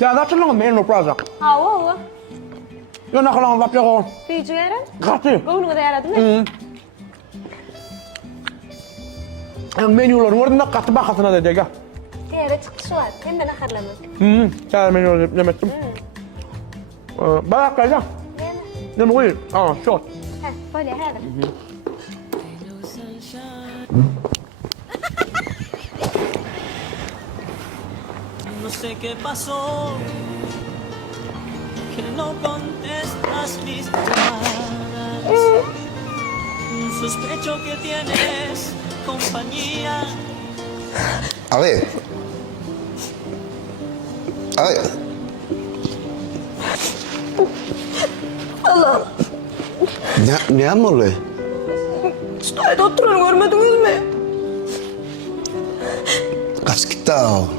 Ya da c'è un meno prosa. Ha o. Io non ho la più. Fiji era? Grazie. Bunu da yaradı mı? Menüler var da katı bakatına da dega. Diğeri çıktı şu an. Hem ben akarlamak. Çay menüler demettim. Bak ya. Ne mi koyayım? Aa, short. Ha, böyle hadi. No sé qué pasó, que no contestas mis llamadas. Sospecho que tienes compañía. A ver. A ver. Allah. Ne yapmalı? Stuyda oturuyor görmediniz mi? Kaç gitti o?